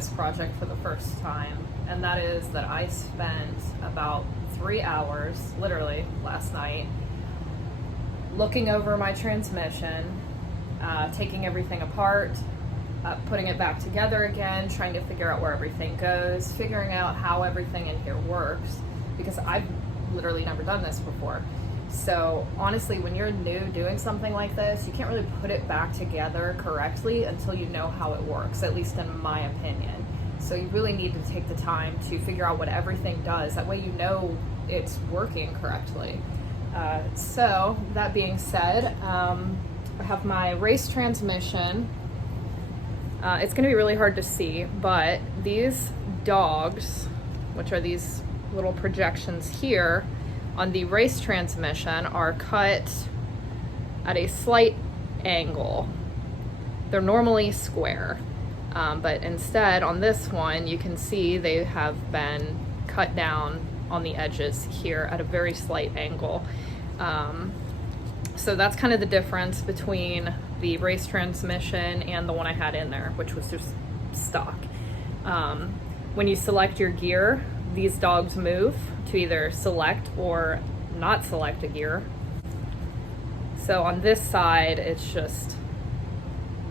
this project for the first time, and that is that I spent about 3 hours, literally last night, looking over my transmission, taking everything apart, putting it back together again, trying to figure out where everything goes, figuring out how everything in here works, because I've literally never done this before. So honestly, when you're new doing something like this, you can't really put it back together correctly until you know how it works, at least in my opinion. So you really need to take the time to figure out what everything does. That way you know it's working correctly. So that being said, I have my race transmission. It's going to be really hard to see, but these dogs, which are these little projections here on the race transmission, are cut at a slight angle. They're normally square, but instead on this one you can see they have been cut down on the edges here at a very slight angle. So that's kind of the difference between the race transmission and the one I had in there, which was just stock. When you select your gear, these dogs move to either select or not select a gear. So on this side, it's just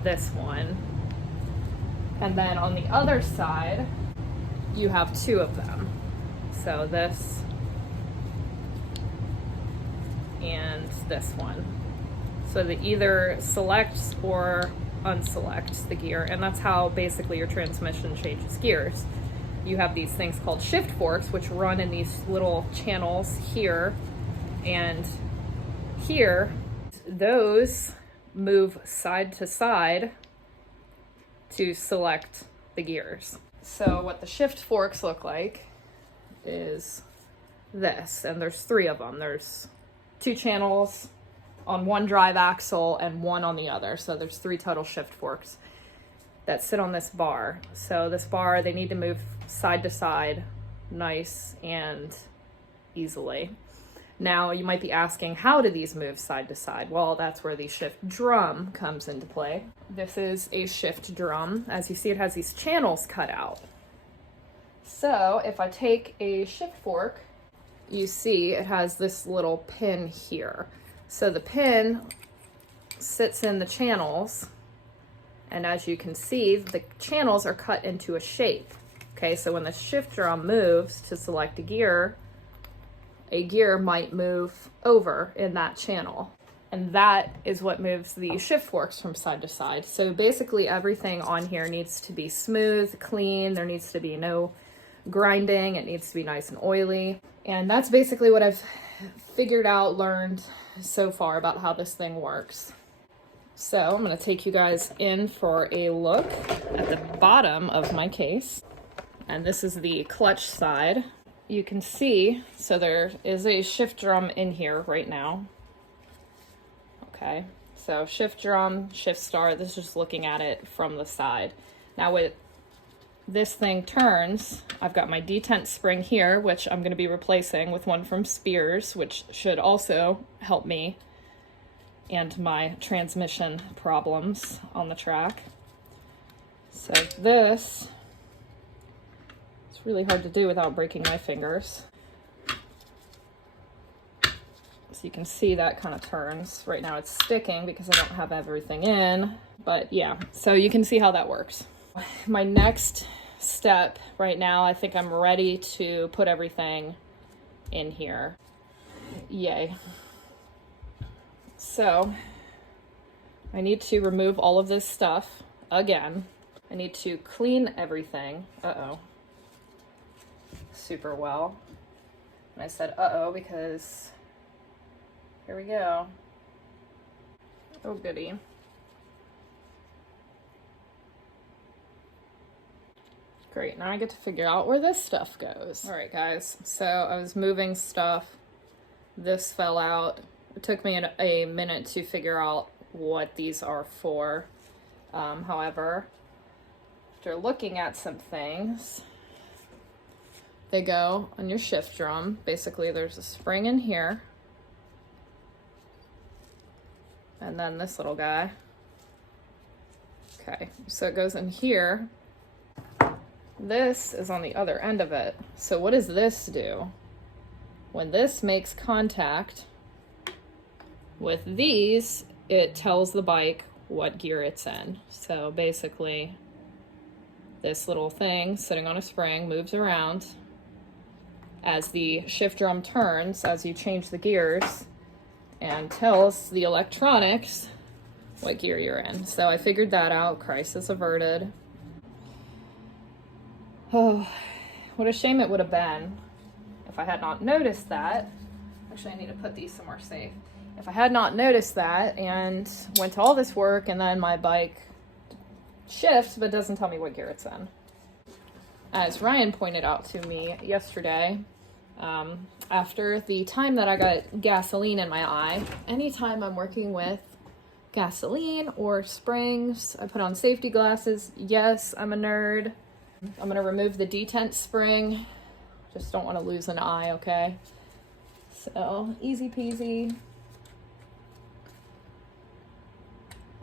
this one. And then on the other side, you have two of them. So this and this one. So they either select or unselect the gear, and that's how basically your transmission changes gears. You have these things called shift forks, which run in these little channels here and here. Those move side to side to select the gears. So what the shift forks look like is this, and there's 3 of them. There's 2 channels on one drive axle and 1 on the other. So there's 3 total shift forks that sit on this bar. So this bar, they need to move side to side nice and easily. Now you might be asking, how do these move side to side? Well, that's where the shift drum comes into play. This is a shift drum. As you see, it has these channels cut out. So if I take a shift fork, you see it has this little pin here. So the pin sits in the channels, and as you can see, the channels are cut into a shape. Okay, so when the shift drum moves to select a gear might move over in that channel. And that is what moves the shift forks from side to side. So basically everything on here needs to be smooth, clean. There needs to be no grinding. It needs to be nice and oily. And that's basically what I've figured out, learned so far about how this thing works. So I'm going to take you guys in for a look at the bottom of my case. And this is the clutch side. You can see, so there is a shift drum in here right now. Okay, so shift drum, shift start, this is just looking at it from the side. Now when this thing turns, I've got my detent spring here, which I'm going to be replacing with one from Spears, which should also help me and my transmission problems on the track. So this, it's really hard to do without breaking my fingers. So you can see that kind of turns. Right now it's sticking because I don't have everything in, but yeah, so you can see how that works. My next step right now, I think I'm ready to put everything in here. Yay. So I need to remove all of this stuff again. I need to clean everything. Super well. And I said uh-oh because here we go. Oh goody. Great, now I get to figure out where this stuff goes. All right guys, so I was moving stuff. This fell out. It took me a minute to figure out what these are for. However, after looking at some things, they go on your shift drum. Basically, there's a spring in here. And then this little guy. Okay, so it goes in here. This is on the other end of it. So what does this do? When this makes contact with these, it tells the bike what gear it's in. So basically, this little thing sitting on a spring moves around as the shift drum turns, as you change the gears, and tells the electronics what gear you're in. So I figured that out. Crisis averted. Oh, what a shame it would have been if I had not noticed that. Actually, I need to put these somewhere safe. If I had not noticed that and went to all this work and then my bike shifts but doesn't tell me what gear it's in. As Ryan pointed out to me yesterday, after the time that I got gasoline in my eye, anytime I'm working with gasoline or springs, I put on safety glasses. Yes, I'm a nerd. I'm gonna remove the detent spring. Just don't want to lose an eye, okay? So, easy peasy.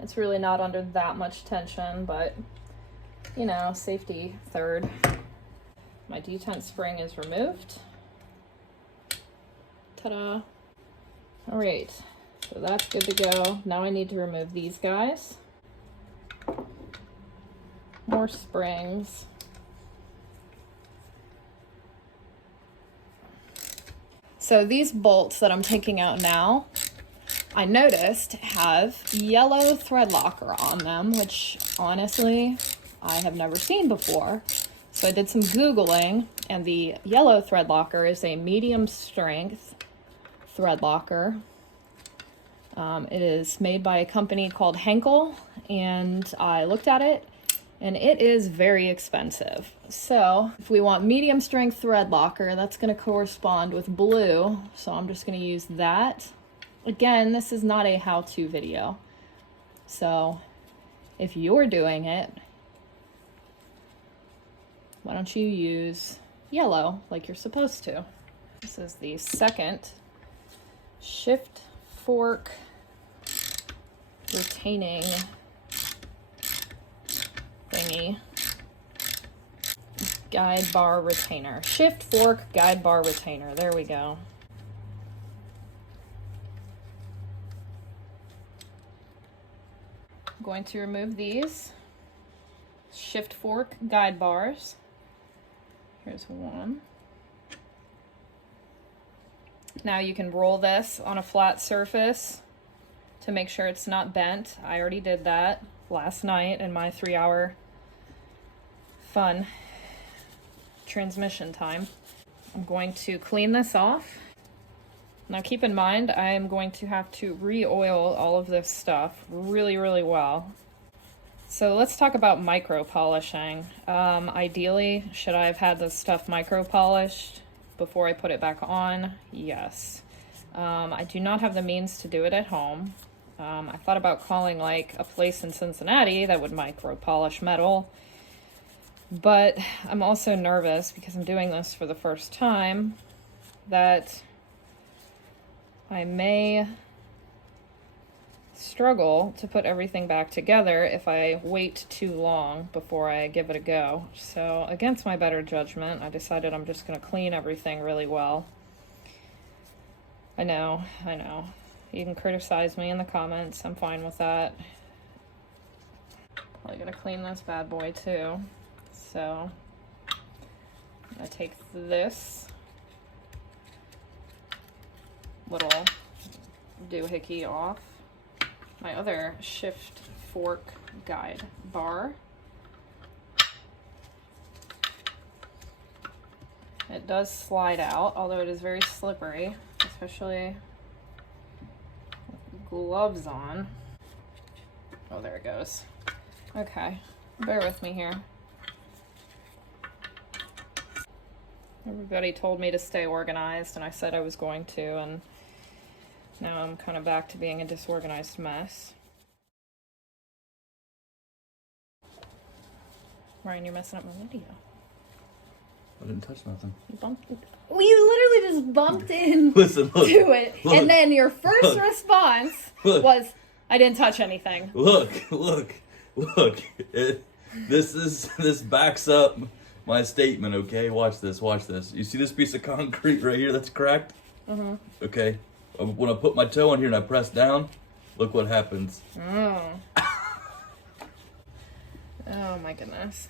It's really not under that much tension, but, you know, safety third. My detent spring is removed. Ta-da. All right, so that's good to go. Now I need to remove these guys. More springs. So these bolts that I'm taking out now, I noticed have yellow thread locker on them, which honestly, I have never seen before. So I did some Googling, and the yellow thread locker is a medium strength thread locker. It is made by a company called Henkel, and I looked at it, and it is very expensive. So if we want medium strength thread locker, that's going to correspond with blue. So I'm just going to use that. Again, this is not a how-to video. So if you're doing it, why don't you use yellow like you're supposed to? This is the second shift fork retaining thingy. Guide bar retainer. Shift fork guide bar retainer. There we go. I'm going to remove these shift fork guide bars. Here's one. Now you can roll this on a flat surface to make sure it's not bent. I already did that last night in my 3-hour fun transmission time. I'm going to clean this off. Now keep in mind, I am going to have to re-oil all of this stuff really, really well. So let's talk about micro polishing. Ideally, should I have had this stuff micro polished before I put it back on? Yes. I do not have the means to do it at home. I thought about calling like a place in Cincinnati that would micro polish metal, but I'm also nervous because I'm doing this for the first time that I may struggle to put everything back together if I wait too long before I give it a go. So against my better judgment, I decided I'm just going to clean everything really well. I know. You can criticize me in the comments. I'm fine with that. Probably going to clean this bad boy too. So I'm going to take this little doohickey off. My other shift fork guide bar. It does slide out, although it is very slippery, especially with gloves on. Oh, there it goes. Okay, bear with me here. Everybody told me to stay organized, and I said I was going to, and now I'm kind of back to being a disorganized mess. Ryan, you're messing up my video. I didn't touch nothing. You bumped it. We literally just bumped in Listen, look, to it. look, and then your first look, response look, was, I didn't touch anything. Look. This backs up my statement, okay? Watch this, watch this. You see this piece of concrete right here that's cracked? Okay. When I put my toe in here and I press down, look what happens. Oh. Oh my goodness.